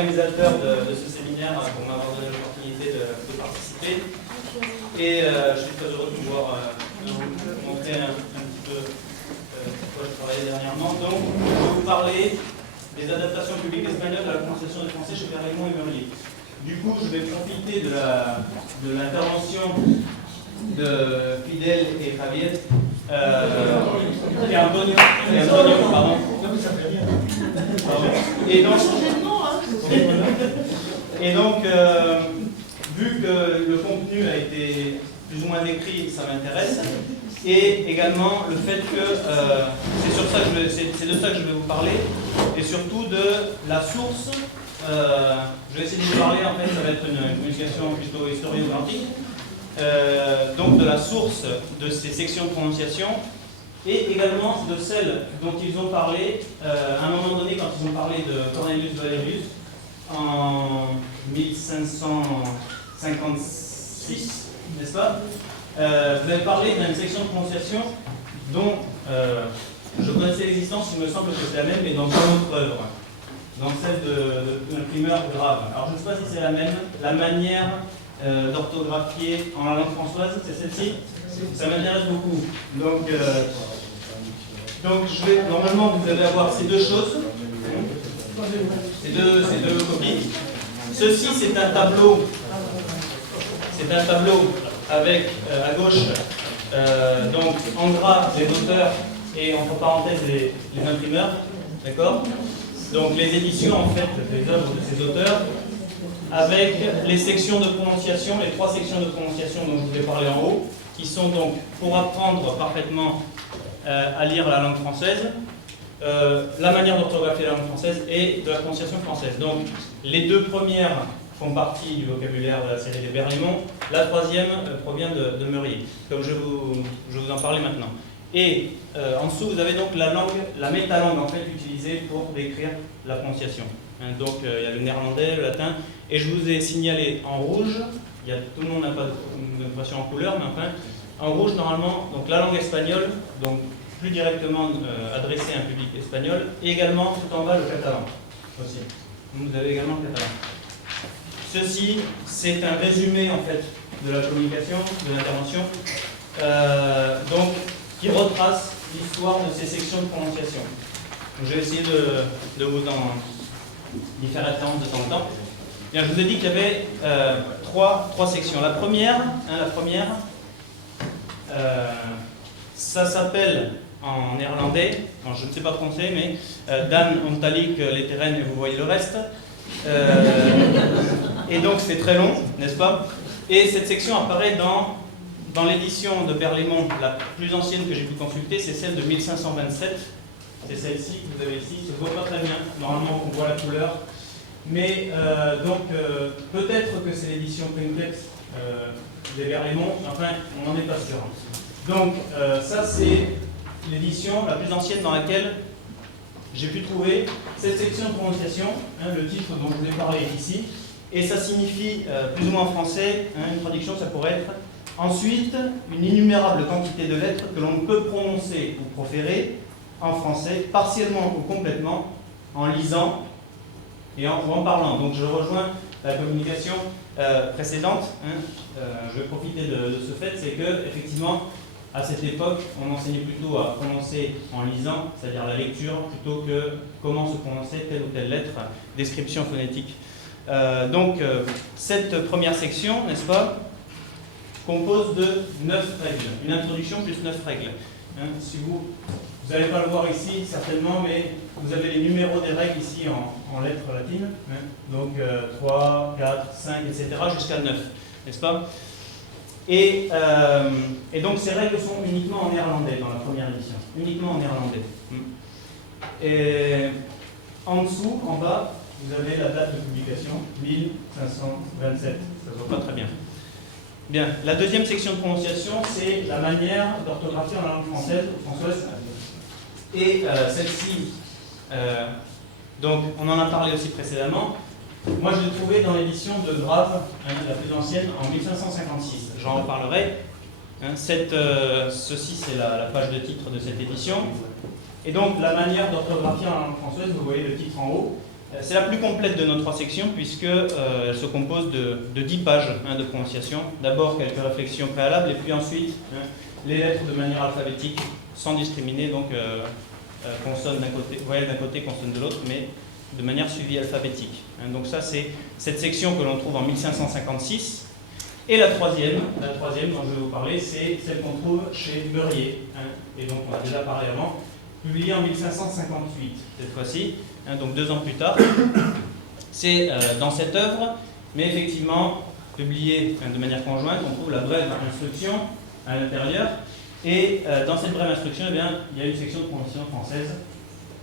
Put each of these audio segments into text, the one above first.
organisateur de ce séminaire pour m'avoir donné l'opportunité de participer. Et je suis très heureux de pouvoir vous montrer un petit peu pourquoi je travaillais dernièrement. Donc, je vais vous parler des adaptations publiques espagnoles à la prononciation du français chez Berlaymont et Meurier. Du coup, je vais profiter de l'intervention de Fidel et Javier. Et Antonio, pardon. Et donc, vu que le contenu a été plus ou moins décrit, ça m'intéresse. Et également le fait que c'est de ça que je vais vous parler, et surtout de la source. Je vais essayer de vous parler, en fait, ça va être une communication plutôt historiographique, donc de la source de ces sections de prononciation, et également de celles dont ils ont parlé à un moment donné quand ils ont parlé de Cornelius Valerius en 1556, n'est-ce pas? Vous avez parlé d'une section de prononciation dont je connaissais l'existence, il me semble que c'est la même, mais dans une autre œuvre, dans celle de l'imprimeur Grave. Alors je ne sais pas si c'est la même, la manière d'orthographier en la langue françoise, c'est celle-ci? Ça m'intéresse beaucoup. Donc normalement, vous allez avoir ces deux choses, ces deux copies. Ceci, c'est un tableau avec à gauche, donc en gras les auteurs et entre parenthèses les imprimeurs, d'accord? Donc les éditions en fait des œuvres de ces auteurs, avec les sections de prononciation, les 3 sections de prononciation dont je vous ai parlé en haut, qui sont donc pour apprendre parfaitement à lire la langue française, la manière d'orthographier la langue française et de la prononciation française. Donc les 2 premières font partie du vocabulaire de la série des Berlaymont, la 3e provient de Meurier, comme je vous en parlais maintenant. Et en dessous, vous avez donc la langue, la métalangue en fait utilisée pour décrire la prononciation. Donc il y a le néerlandais, le latin, et je vous ai signalé en rouge, tout le monde n'a pas de version en couleur, mais enfin, en rouge normalement, donc la langue espagnole, donc plus directement adressée à un public espagnol, et également tout en bas le catalan aussi. Vous avez également le catalan. Ceci, c'est un résumé en fait de la communication, de l'intervention, donc qui retrace l'histoire de ces sections de prononciation. Donc, je vais essayer de vous y faire référence de temps en temps. Bien, je vous ai dit qu'il y avait trois sections. La première, ça s'appelle en néerlandais, je ne sais pas prononcer, mais Dan Ontalik Letteren, et vous voyez le reste. Et donc c'est très long, n'est-ce pas? Et cette section apparaît dans l'édition de Berlaymont, la plus ancienne que j'ai pu consulter, c'est celle de 1527. C'est celle-ci que vous avez ici, ça ne se voit pas très bien, normalement on voit la couleur. Mais peut-être que c'est l'édition Princeps des Berlaymont, enfin on n'en est pas sûr. Donc ça c'est l'édition la plus ancienne dans laquelle j'ai pu trouver cette section de prononciation, le titre dont je vous ai parlé ici, et ça signifie plus ou moins en français, une traduction ça pourrait être ensuite une innumérable quantité de lettres que l'on peut prononcer ou proférer en français, partiellement ou complètement, en lisant et en parlant. Donc je rejoins la communication précédente, je vais profiter de ce fait, c'est que effectivement à cette époque, on enseignait plutôt à prononcer en lisant, c'est-à-dire la lecture, plutôt que comment se prononcer telle ou telle lettre, description phonétique. Cette première section, n'est-ce pas, compose de 9 règles. Une introduction plus 9 règles. Si vous n'allez pas le voir ici, certainement, mais vous avez les numéros des règles ici en lettres latines. Donc 3, 4, 5, etc. jusqu'à 9, n'est-ce pas? Et donc ces règles sont uniquement en néerlandais dans la première édition, uniquement en néerlandais. Et en dessous, en bas, vous avez la date de publication, 1527, ça ne se voit pas très bien. Bien, la deuxième section de prononciation, c'est la manière d'orthographier en langue française. Et celle-ci, donc on en a parlé aussi précédemment. Moi, je l'ai trouvé dans l'édition de Grave, la plus ancienne, en 1556. J'en reparlerai. Ceci, c'est la page de titre de cette édition. Et donc, la manière d'orthographier en langue française, vous voyez le titre en haut. C'est la plus complète de nos 3 sections puisqu'elle se compose de 10 pages de prononciation. D'abord quelques réflexions préalables et puis ensuite les lettres de manière alphabétique sans discriminer, donc consonne d'un côté, voyelle d'un côté, consonne de l'autre, mais de manière suivie alphabétique. Donc ça c'est cette section que l'on trouve en 1556. Et la troisième dont je vais vous parler, c'est celle qu'on trouve chez Meurier, et donc on a déjà parlé avant, publiée en 1558 cette fois-ci, donc 2 ans plus tard. C'est dans cette œuvre, mais effectivement publiée de manière conjointe, on trouve la brève instruction à l'intérieur, et dans cette brève instruction, eh bien, il y a une section de prononciation française,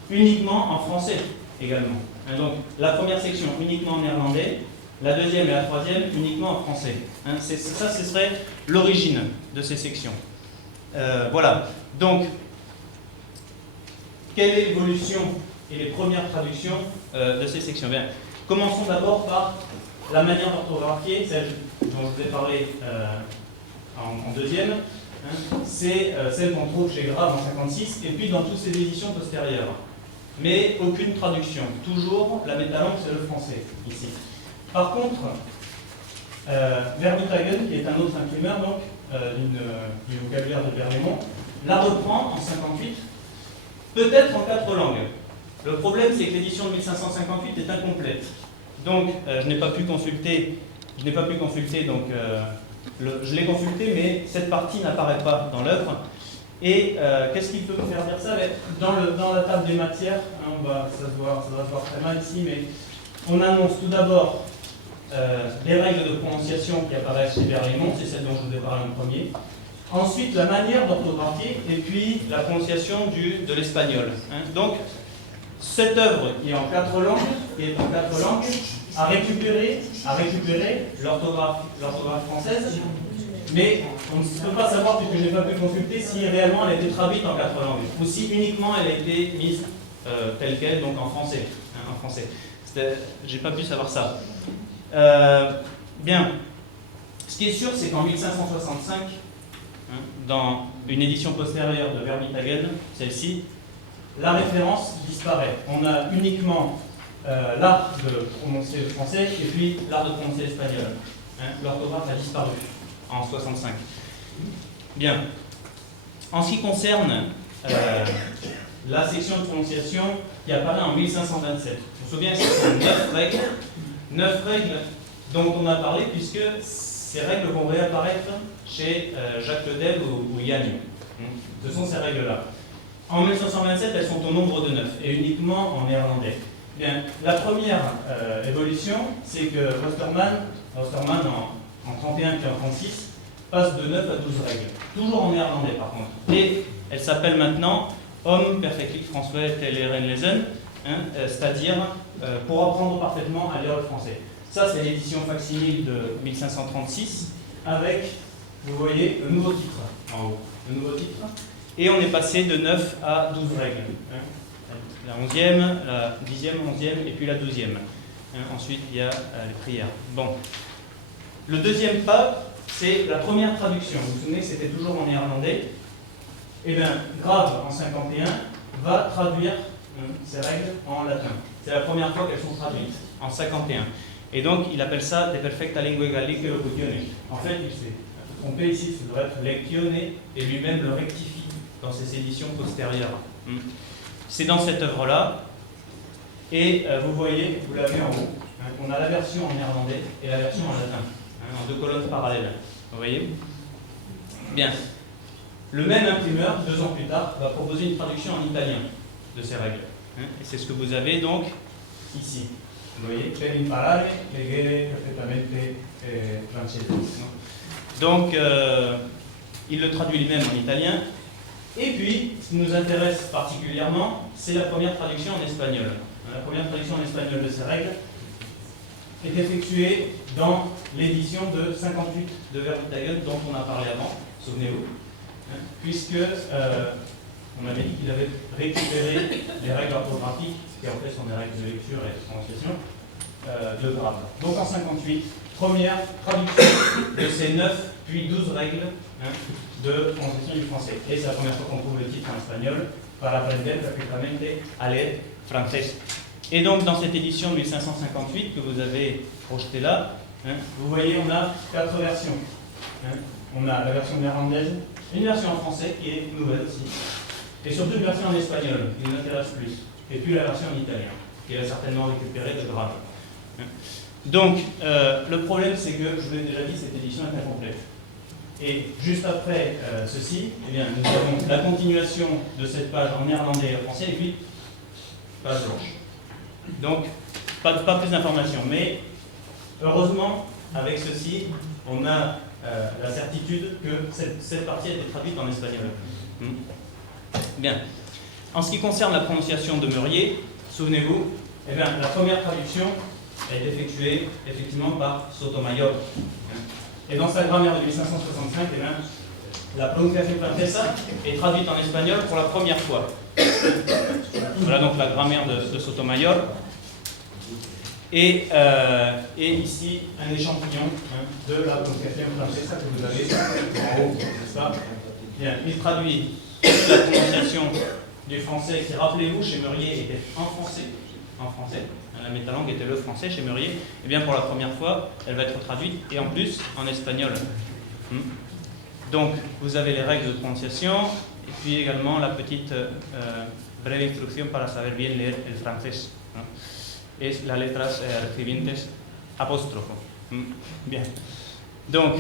uniquement en français également. Donc la première section uniquement en néerlandais, la deuxième et la troisième uniquement en français. Ça, ce serait l'origine de ces sections. Voilà. Donc, quelle est l'évolution et les premières traductions de ces sections? Bien, commençons d'abord par la manière d'orthographier, celle dont je vous ai parlé en deuxième. C'est celle qu'on trouve chez Grave en 56 et puis dans toutes ces éditions postérieures. Mais aucune traduction. Toujours, la métalangue, c'est le français, ici. Par contre, Verbutagen, qui est un autre imprimeur donc, du vocabulaire de Berlaymont, la reprend en 58, peut-être en 4 langues. Le problème, c'est que l'édition de 1558 est incomplète. Donc, je n'ai pas pu consulter, donc, je l'ai consulté, mais cette partie n'apparaît pas dans l'œuvre. Et qu'est-ce qui peut me faire dire ça? Dans la table des matières, ça doit se voir très mal ici, mais on annonce tout d'abord les règles de prononciation qui apparaissent chez Berlaymont, c'est celle dont je vous ai parlé en premier. Ensuite, la manière d'orthographier et puis la prononciation de l'espagnol. Donc, cette œuvre qui est en 4 langues, a récupéré l'orthographe française, mais on ne peut pas savoir, puisque je n'ai pas pu consulter, si réellement elle a été traduite en 4 langues, ou si uniquement elle a été mise telle qu'elle, donc en français. J'ai pas pu savoir ça. Bien. Ce qui est sûr, c'est qu'en 1565, dans une édition postérieure de Verbitagen, celle-ci, la référence disparaît. On a uniquement l'art de prononcer le français et puis l'art de prononcer l'espagnol. L'orthographe a disparu en 65. Bien. En ce qui concerne la section de prononciation qui apparaît en 1527, je me souviens que c'est 9 règles dont on a parlé, puisque ces règles vont réapparaître chez Jacques Ledel ou Yann. Ce sont ces règles-là. En 1527, elles sont au nombre de 9, et uniquement en néerlandais. Bien, la première évolution, c'est que Rosterman en 31 puis en 36, passe de 9 à 12 règles. Toujours en néerlandais, par contre. Et elle s'appelle maintenant Homme perfectlich Français lernen lesen, c'est-à-dire pour apprendre parfaitement à lire le français. Ça, c'est l'édition facsimile de 1536, avec, vous voyez, le nouveau titre en haut. Le nouveau titre. Et on est passé de 9 à 12 règles. La 11e, la 10e, 11e et puis la 12e. Ensuite, il y a les prières. Bon. Le deuxième pas, c'est la première traduction. Vous vous souvenez que c'était toujours en néerlandais. Eh bien, Grave, en 51, va traduire ces règles en latin. C'est la première fois qu'elles sont traduites, en 51. Et donc, il appelle ça de perfecta lingua gallica locutione. En fait, il s'est trompé ici, ça devrait être lectione, et lui-même le rectifie dans ses éditions postérieures. C'est dans cette œuvre-là, et vous voyez, vous l'avez en haut, on a la version en néerlandais et la version en latin, en 2 colonnes parallèles. Vous voyez? Bien. Le même imprimeur, 2 ans plus tard, va proposer une traduction en italien de ces règles. Et c'est ce que vous avez donc ici. Vous voyez? Per imparare, legere perfettamente francese. Donc, il le traduit lui-même en italien. Et puis, ce qui nous intéresse particulièrement, c'est la première traduction en espagnol. La première traduction en espagnol de ces règles est effectuée dans l'édition de 58 de Verbitagen, dont on a parlé avant, souvenez-vous, puisque on avait dit qu'il avait récupéré les règles orthographiques, qui en fait sont des règles de lecture et de prononciation, de Grave. Donc en 58, première traduction de ces 9 puis 12 règles de prononciation du français. Et c'est la première fois qu'on trouve le titre en espagnol, para aprender perfectamente a leer francés. Et donc dans cette édition de 1558 que vous avez projetée là, vous voyez on a 4 versions. On a la version néerlandaise, une version en français qui est nouvelle aussi, et surtout une version en espagnol qui nous intéresse plus, et puis la version en italien, qui est certainement récupérée de Grave. Donc le problème c'est que, je vous l'ai déjà dit, cette édition est incomplète. Et juste après ceci, eh bien, nous avons la continuation de cette page en néerlandais et en français, et puis page blanche. Donc, pas plus d'informations. Mais heureusement, avec ceci, on a la certitude que cette partie a été traduite en espagnol. Bien. En ce qui concerne la prononciation de Meurier, souvenez-vous, eh bien, la première traduction est effectuée effectivement par Sotomayor. Et dans sa grammaire de 1565, eh bien, la prononciation francesa est traduite en espagnol pour la première fois. Voilà donc la grammaire de Sotomayor. Et ici, un échantillon de la prononciation francesa que vous avez en haut, n'est-ce pas? Bien, il traduit la prononciation du français qui, rappelez-vous, chez Meurier était en français. La métalangue était le français chez Meurier. Et bien pour la première fois, elle va être traduite et en plus en espagnol. Donc vous avez les règles de prononciation et puis également la petite breve instruction para saber bien leer el francés. Es las letras recibientes apóstrofo. Bien. Donc,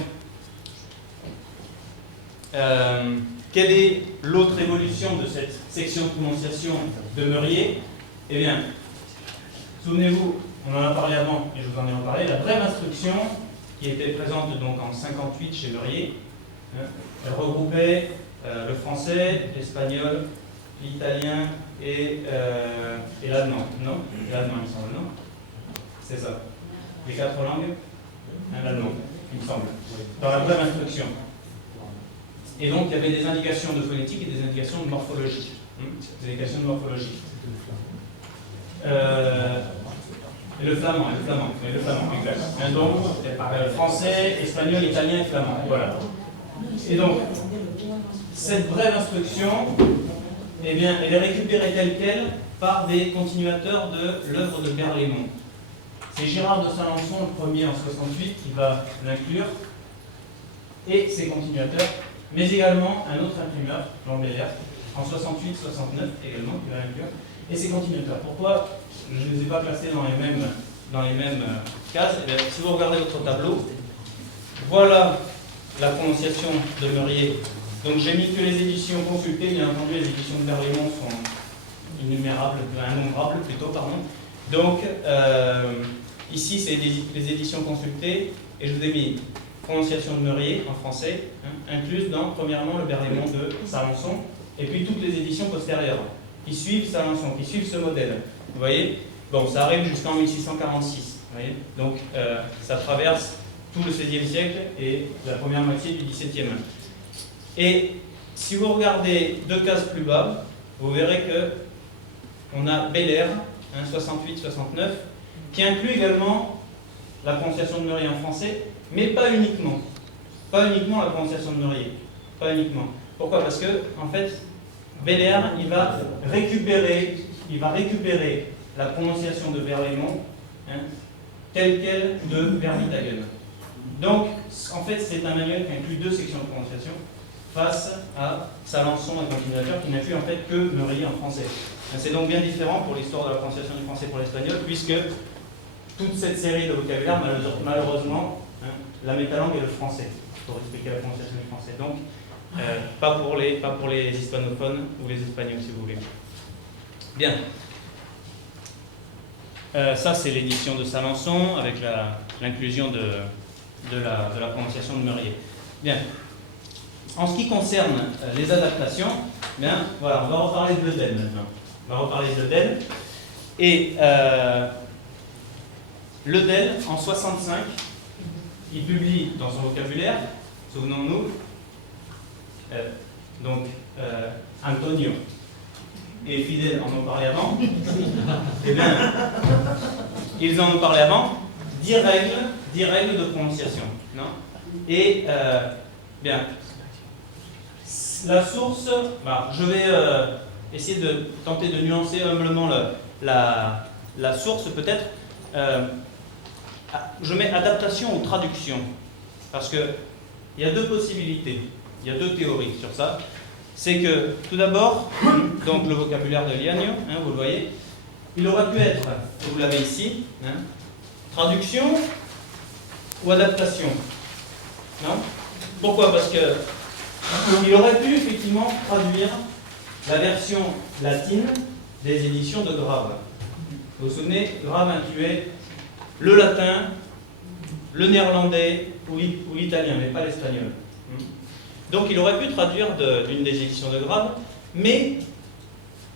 quelle est l'autre évolution de cette section de prononciation de Meurier? Eh bien, souvenez-vous, on en a parlé avant et je vous en ai reparlé, la brève instruction qui était présente donc en 58 chez Meurier, elle regroupait le français, l'espagnol, l'italien et l'allemand. Non? L'allemand, il me semble, non? C'est ça. Les 4 langues? L'allemand, il me semble. Dans la brève instruction. Et donc, il y avait des indications de phonétique et des indications de morphologie. Des indications de morphologie. Le flamand, exact. Donc, français, espagnol, italien et flamand. Voilà. Et donc, cette brève instruction, eh bien, elle est récupérée telle quelle par des continuateurs de l'œuvre de Berlaymont. C'est Girard de Saint-Lançon, le premier en 68, qui va l'inclure, et ses continuateurs, mais également un autre imprimeur, Jean Belair, en 68-69 également, qui va l'inclure, et ses continuateurs. Pourquoi je ne les ai pas classés dans les mêmes cases? Eh bien, si vous regardez votre tableau, voilà la prononciation de Meurier. Donc j'ai mis que les éditions consultées, bien entendu les éditions de Berlaymont sont innombrables plutôt, pardon. Donc ici c'est les éditions consultées, et je vous ai mis prononciation de Meurier en français, incluse dans premièrement le Berlaymont de Saint-Lançon, et puis toutes les éditions postérieures qui suivent Saint-Lançon, qui suivent ce modèle. Vous voyez? Bon, ça arrive jusqu'en 1646. Vous voyez? Donc ça traverse tout le XVIe siècle et la première moitié du XVIIe. Et si vous regardez 2 cases plus bas, vous verrez que on a Belair, 68-69, qui inclut également la prononciation de Meurier en français, mais pas uniquement. Pas uniquement la prononciation de Meurier. Pas uniquement. Pourquoi? Parce que, en fait, Belair, il va récupérer la prononciation de Berlaymont, telle quelle de Vermitagen. Donc, en fait, c'est un manuel qui inclut 2 sections de prononciation face à Saint-Lançon et continuateur qui n'inclut en fait que Meurier en français. C'est donc bien différent pour l'histoire de la prononciation du français pour l'espagnol, puisque toute cette série de vocabulaire, malheureusement, la métalangue est le français, pour expliquer la prononciation du français. Donc, pas pour les hispanophones ou les espagnols, si vous voulez. Bien. Ça, c'est l'édition de Saint-Lançon avec l'inclusion de la prononciation de Meurier. Bien. En ce qui concerne les adaptations, bien, voilà, on va reparler de Bledel maintenant. On va reparler de Bledel. Et Bledel, en 65, il publie dans son vocabulaire, souvenons-nous, Antonio et Fidel en ont parlé avant. Eh bien, ils en ont parlé avant. 10 règles de prononciation. Non? Et, bien, la source, bah, je vais essayer de tenter de nuancer humblement la source peut-être, je mets adaptation ou traduction, parce qu'il y a deux possibilités, il y a deux théories sur ça. C'est que, tout d'abord, donc le vocabulaire de Liaño, vous le voyez, il aurait pu être, vous l'avez ici, traduction ou adaptation. Non? Pourquoi? Parce que il aurait pu effectivement traduire la version latine des éditions de Grave. Vous vous souvenez, Grave incluait le latin, le néerlandais ou l'italien, mais pas l'espagnol. Donc il aurait pu traduire d'une des éditions de Grave, mais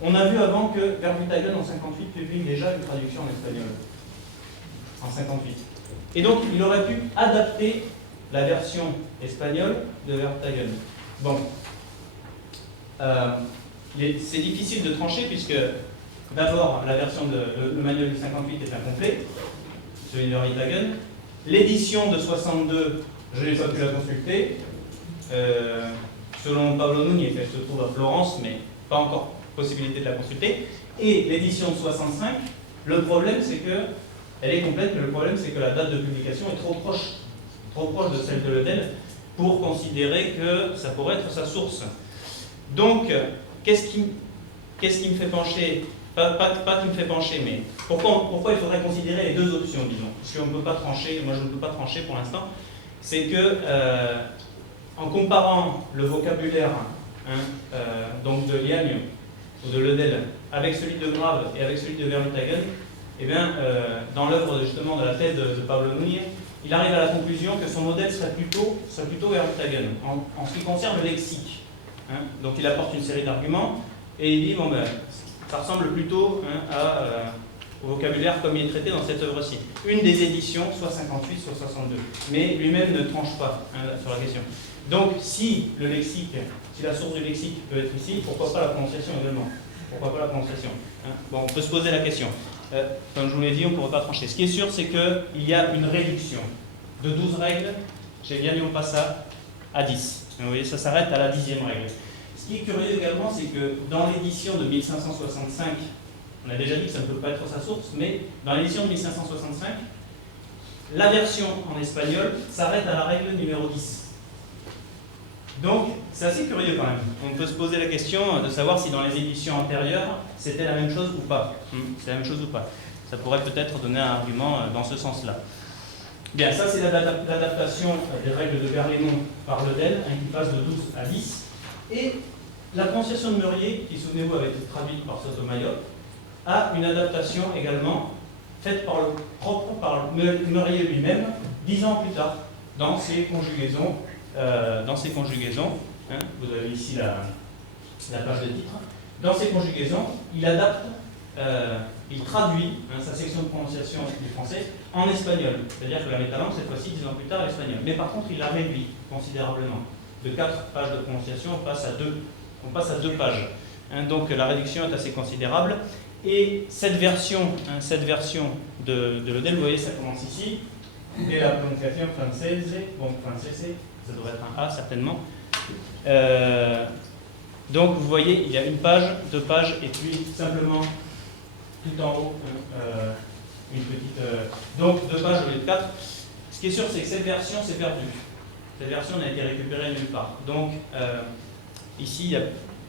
on a vu avant que Verbuttagen en 58 publie déjà une traduction en espagnol. En 58. Et donc il aurait pu adapter la version espagnole de Verbuttagen. Bon. C'est difficile de trancher puisque d'abord la version le manuel du 58 est incomplet, celui de Verbuttagen. L'édition de 62, je n'ai pas pu la consulter. Selon Paolo Núñez, elle se trouve à Florence, mais pas encore possibilité de la consulter. Et l'édition de 65, le problème c'est que, elle est complète, mais le problème c'est que la date de publication est trop proche de celle de Ledel pour considérer que ça pourrait être sa source. Donc, qu'est-ce qui me fait pencher, pas qui me fait pencher, mais pourquoi il faudrait considérer les deux options, disons, parce qu'on ne peut pas trancher, moi je ne peux pas trancher pour l'instant, c'est que en comparant le vocabulaire donc de Liaño ou de Ledel avec celui de Grave et avec celui de Verbuttagen, eh bien, dans l'œuvre justement de la thèse de Paolo Núñez, il arrive à la conclusion que son modèle serait plutôt Verbuttagen en ce qui concerne le lexique. Donc il apporte une série d'arguments et il dit bon ben ça ressemble plutôt au vocabulaire comme il est traité dans cette œuvre-ci. Une des éditions, soit 58, soit 62. Mais lui-même ne tranche pas sur la question. Donc, si le lexique, si la source du lexique peut être ici, pourquoi pas la prononciation également? Pourquoi pas la prononciation? Bon, on peut se poser la question. Comme je vous l'ai dit, on ne pourrait pas trancher. Ce qui est sûr, c'est qu'il y a une réduction de 12 règles chez Liaño Passa à 10. Vous voyez, ça s'arrête à la 10e règle. Ce qui est curieux également, c'est que dans l'édition de 1565, on a déjà dit que ça ne peut pas être sa source, mais dans l'édition de 1565, la version en espagnol s'arrête à la règle numéro 10. Donc, c'est assez curieux quand même. On peut se poser la question de savoir si dans les éditions antérieures, c'était la même chose ou pas. C'est la même chose ou pas. Ça pourrait peut-être donner un argument dans ce sens-là. Bien, ça c'est l'adaptation des règles de Berlaymont par Ledel, qui passe de 12 à 10. Et la prononciation de Murier, qui, souvenez-vous, avait été traduite par Sotomayor, a une adaptation également faite par Murier lui-même, 10 ans plus tard, dans ses conjugaisons. Vous avez ici la page de titre. Dans ses conjugaisons, il adapte, il traduit sa section de prononciation du français en espagnol. C'est-à-dire que la métalangue, cette fois-ci, 10 ans plus tard, est espagnole. Mais par contre, il la réduit considérablement. De 4 pages de prononciation, on passe à 2 pages. Donc la réduction est assez considérable. Et cette version de Ledel, vous voyez, ça commence ici. Et la prononciation française, bon, française, ça devrait être un A certainement. Donc vous voyez, il y a 1 page, 2 pages, et puis simplement tout en haut, une petite. Donc 2 pages au lieu de 4. Ce qui est sûr, c'est que cette version s'est perdue. Cette version n'a été récupérée nulle part. Donc ici, il y a,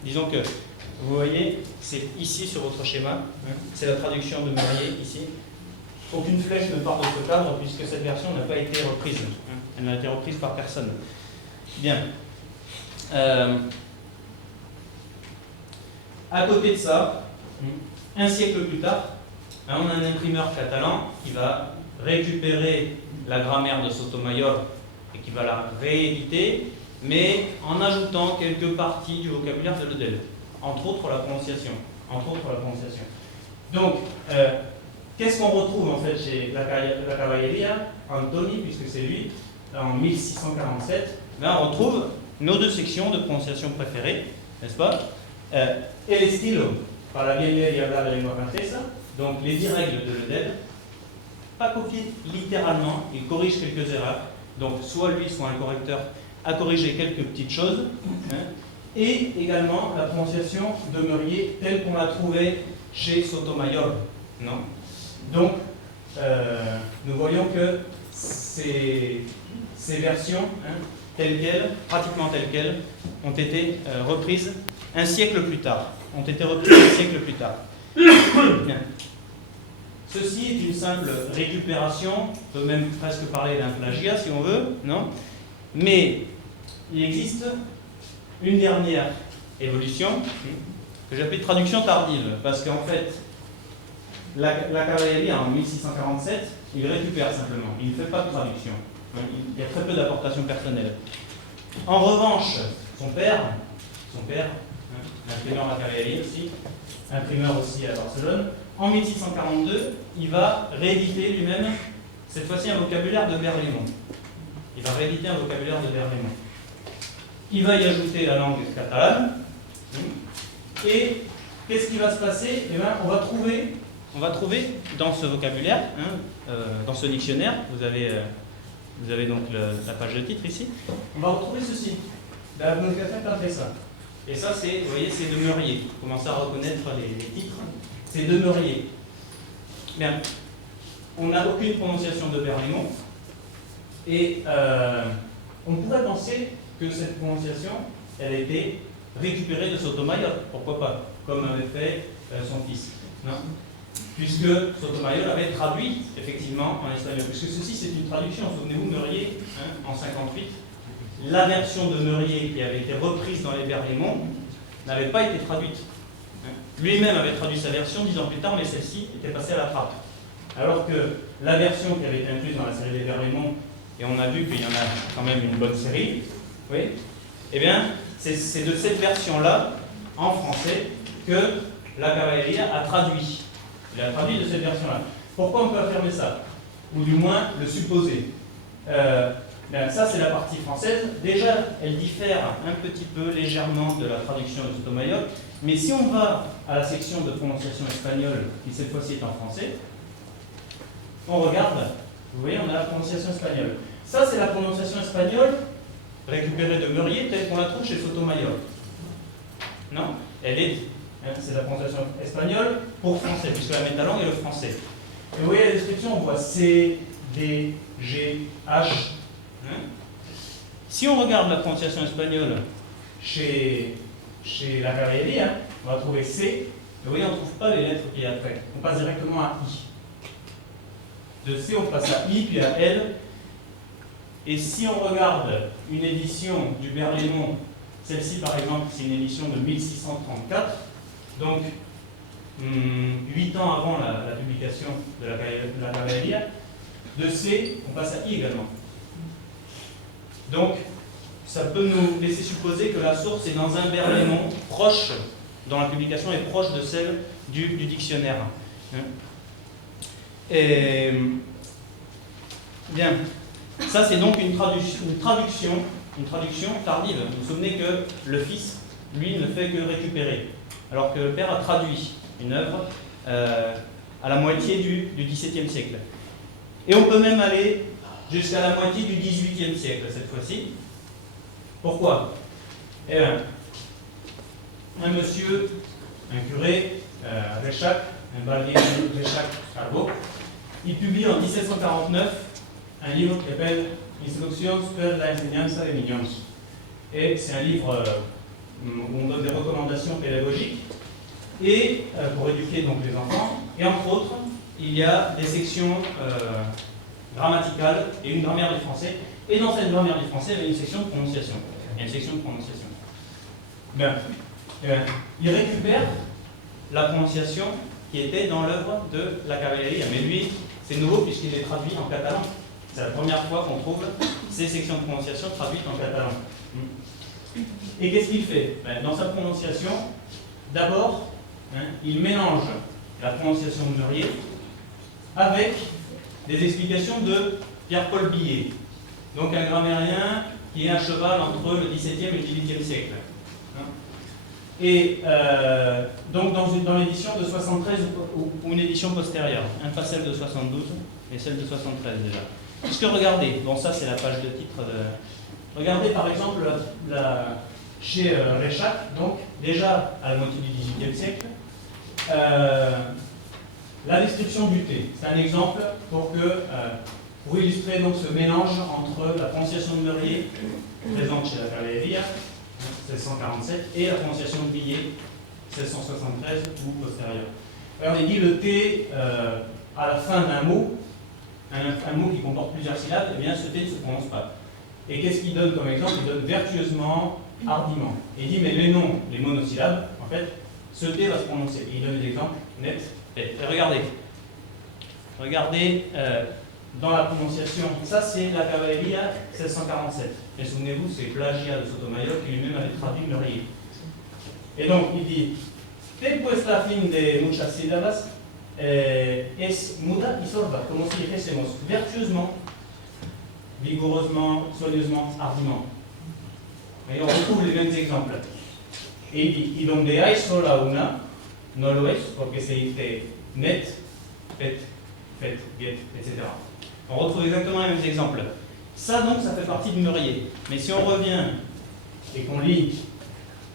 disons que vous voyez, c'est ici sur votre schéma, c'est la traduction de Murier ici. Aucune flèche ne part de ce cadre puisque cette version n'a pas été reprise. Elle n'a été reprise par personne. Bien. À côté de ça, un siècle plus tard, on a un imprimeur catalan qui va récupérer la grammaire de Sotomayor et qui va la rééditer, mais en ajoutant quelques parties du vocabulaire de Ledel, entre autres la prononciation. Donc, qu'est-ce qu'on retrouve en fait chez la Cavalleria, Antoni, puisque c'est lui, en 1647? Là, on retrouve nos 2 sections de prononciation préférées, n'est-ce pas? El estilo, para bien leer y hablar la lengua francesa, donc les 10 règles de Ledel, pas copiées littéralement, il corrige quelques erreurs, donc soit lui, soit un correcteur a corrigé quelques petites choses, et également la prononciation de Murier telle qu'on l'a trouvée chez Sotomayor, non? Donc, nous voyons que ces versions, telles quelles, pratiquement telles quelles, ont été reprises un siècle plus tard. Bien. Ceci est une simple récupération, on peut même presque parler d'un plagiat si on veut, non? Mais il existe une dernière évolution que j'appelle traduction tardive, parce qu'en fait, la Cavalleria en 1647, il récupère simplement, il ne fait pas de traduction. Il y a très peu d'apportations personnelles. En revanche, son père, imprimeur à Cavalleria aussi, imprimeur aussi à Barcelone, en 1642, il va rééditer lui-même, cette fois-ci un vocabulaire de Berlaymont. Il va rééditer un vocabulaire de Berlaymont. Il va y ajouter la langue catalane. Et qu'est-ce qui va se passer? Eh bien, on va trouver dans ce vocabulaire, dans ce dictionnaire, vous avez donc la page de titre ici, on va retrouver ceci. La communication fait ça. Et ça, c'est, vous voyez, c'est demeurier. Vous commencez à reconnaître les titres. C'est demeurier. Bien. On n'a aucune prononciation de Berlaymont. Et on pourrait penser que cette prononciation, elle a été récupérée de Sotomayor. Pourquoi pas? Comme avait fait son fils. Non? Puisque Sotomayor avait traduit, effectivement, en espagnol. Puisque ceci, c'est une traduction. Souvenez-vous, Meurier, en 58, la version de Meurier qui avait été reprise dans les Berlaymont n'avait pas été traduite. Lui-même avait traduit sa version 10 ans plus tard, mais celle-ci était passée à la trappe. Alors que la version qui avait été incluse dans la série des Berlaymont, et on a vu qu'il y en a quand même une bonne série, oui, eh bien, c'est de cette version-là, en français, que la Cavalleria a traduit. Il a traduit de cette version-là. Pourquoi on peut affirmer ça? Ou du moins le supposer. Ça, c'est la partie française. Déjà, elle diffère un petit peu légèrement de la traduction de Sotomayor. Mais si on va à la section de prononciation espagnole, qui cette fois-ci est en français, on regarde, vous voyez, on a la prononciation espagnole. Ça, c'est la prononciation espagnole récupérée de Meurier, telle qu'on la trouve chez Sotomayor. Non? Elle est, c'est la prononciation espagnole pour français, puisque la métalangue est le français. Et vous voyez la description, on voit C, D, G, H. Si on regarde la prononciation espagnole chez la Cavalleria, on va trouver C, et vous voyez, on ne trouve pas les lettres qui y a après. On passe directement à I. De C, on passe à I, puis à L. Et si on regarde une édition du Berlaymont, celle-ci par exemple, c'est une édition de 1634, donc 8 ans avant la publication de la Cavalleria, de C, on passe à I également. Donc, ça peut nous laisser supposer que la source est dans un Berlaymont proche, dont la publication est proche de celle du dictionnaire. Et, bien, ça c'est donc une traduction tardive. Vous vous souvenez que le fils, lui, ne fait que récupérer, alors que le père a traduit une œuvre à la moitié du XVIIe siècle. Et on peut même aller jusqu'à la moitié du XVIIIe siècle, cette fois-ci. Pourquoi? Eh bien, un monsieur, un curé, Rechac, un balier Rechac Carbo, il publie en 1749 un livre qui s'appelle Instructions per la enseñanza de niños. Et c'est un livre où on donne des recommandations pédagogiques et pour éduquer donc les enfants. Et entre autres, il y a des sections grammaticales et une grammaire du français. Et dans cette grammaire du français, il y a une section de prononciation. Il y a une section de prononciation. Bien. Il récupère la prononciation qui était dans l'œuvre de la Cavalleria. Mais lui, c'est nouveau puisqu'il est traduit en catalan. C'est la première fois qu'on trouve ces sections de prononciation traduites en catalan. Et qu'est-ce qu'il fait? Dans sa prononciation, d'abord, il mélange la prononciation de Meurier avec des explications de Pierre-Paul Billet, donc un grammairien qui est à cheval entre le XVIIe et le XVIIIe siècle. Et donc dans l'édition de 73 ou une édition postérieure, pas celle de 72, mais celle de 73 déjà. Puisque regardez, bon ça c'est la page de titre de... Regardez par exemple chez Rechac, donc déjà à la moitié du XVIIIe siècle, la description du thé. C'est un exemple pour illustrer donc ce mélange entre la prononciation de Murrier, présente chez la Cavalleria, 1647, et la prononciation de Billet, 1673 ou postérieure. Alors il dit le T à la fin d'un mot, un mot qui comporte plusieurs syllabes, eh bien ce T ne se prononce pas. Et qu'est-ce qu'il donne comme exemple? Il donne vertueusement, hardiment. Et il dit mais les noms, les monosyllabes, en fait, ce T va se prononcer. Et il donne des exemples net. Et regardez dans la prononciation, ça c'est la Cavalleria 1647. Et souvenez-vous, c'est Plagia de Sotomayor qui lui-même avait traduit Murrier. Et donc il dit después la fin de muchas sílabas es muda y sorda, como si dijésemos vertueusement, vigoureusement, soigneusement, hardiment. Et on retrouve les mêmes exemples. Et il dit, y donde hay sola una, no lo es, porque se dice net, fait, get, etc. On retrouve exactement les mêmes exemples. Ça donc, ça fait partie de Murrier. Mais si on revient et qu'on lit,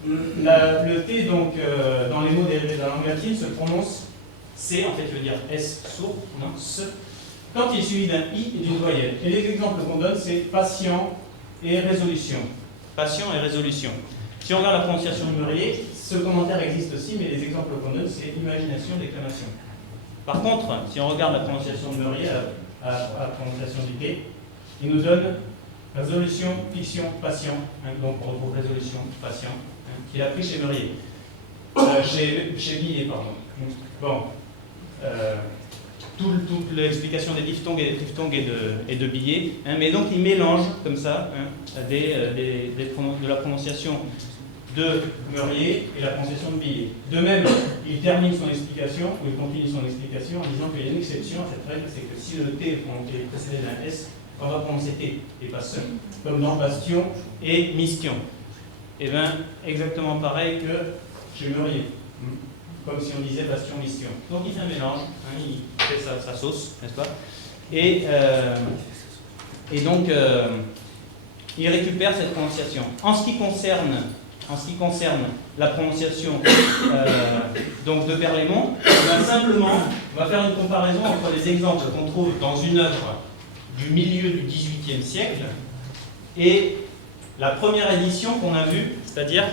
le T donc, dans les mots dérivés de la langue latine se prononce C, en fait je veux dire S sourd, non, S, quand il est suivi d'un I et d'une voyelle. Et les exemples qu'on donne, c'est patient et résolution. Patient et résolution. Si on regarde la prononciation de Murrier, ce commentaire existe aussi, mais les exemples qu'on donne, c'est imagination, déclamation. Par contre, si on regarde la prononciation de Murrier à la prononciation du T, il nous donne résolution, fiction, patient. Hein, donc on retrouve résolution, patient, hein, qu'il a pris chez Murrier. Chez Billet, pardon. Bon. Toute l'explication des diphtongues et des triphtongues et de Billet, hein, mais donc il mélange comme ça hein, de la prononciation de Murrier et la prononciation de Billet. De même, il termine son explication, ou il continue son explication en disant qu'il y a une exception à cette règle, c'est que si le T est précédé d'un S, on va prononcer T et pas seul, comme dans Bastion et Mistion. Et bien, exactement pareil que chez Murrier. Comme si on disait Bastion, Mission. Donc il fait un mélange, hein, il fait sa sauce, n'est-ce pas? Et donc il récupère cette prononciation. En ce qui concerne la prononciation donc de Berlaymont, simplement on va faire une comparaison entre les exemples qu'on trouve dans une œuvre du milieu du XVIIIe siècle et la première édition qu'on a vue, c'est-à-dire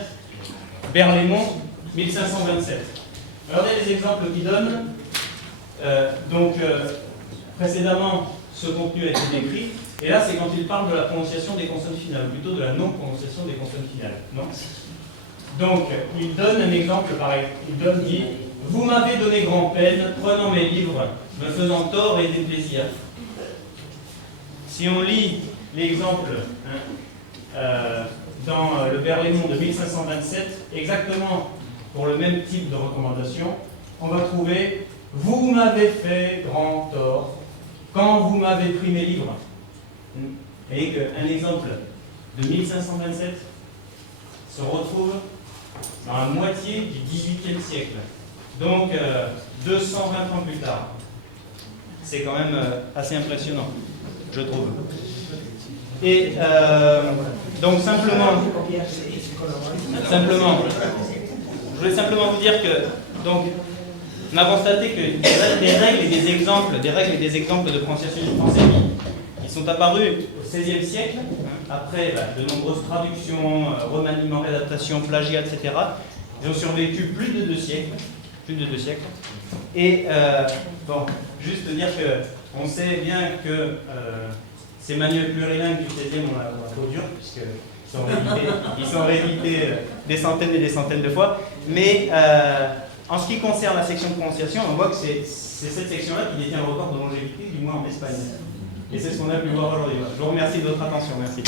Berlaymont 1527. Regardez les exemples qu'il donne. Précédemment, ce contenu a été décrit, et là, c'est quand il parle de la prononciation des consonnes finales, plutôt de la non-prononciation des consonnes finales. Non. Donc, il donne un exemple pareil. Il dit « Vous m'avez donné grand-peine, prenant mes livres, me faisant tort et déplaisir. » Si on lit l'exemple dans le Berlaymont de 1527, exactement pour le même type de recommandation, on va trouver « Vous m'avez fait grand tort quand vous m'avez pris mes livres. » Et qu'un exemple de 1527 se retrouve dans la moitié du XVIIIe siècle. Donc 220 ans plus tard. C'est quand même assez impressionnant, je trouve. Et donc simplement, je voulais simplement vous dire que donc on a constaté que des règles et des exemples de prononciation du français qui sont apparus au XVIe siècle, après de nombreuses traductions, remaniements, réadaptations, plagiats, etc. Ils ont survécu plus de 2 siècles. Et bon, juste dire qu'on sait bien que ces manuels plurilingues du XVIe ont la peau dure, puisqu'ils sont réédités des centaines et des centaines de fois. Mais en ce qui concerne la section de prononciation, on voit que c'est cette section-là qui détient le record de longévité, du moins en Espagne. Et c'est ce qu'on a pu voir aujourd'hui. Je vous remercie de votre attention. Merci.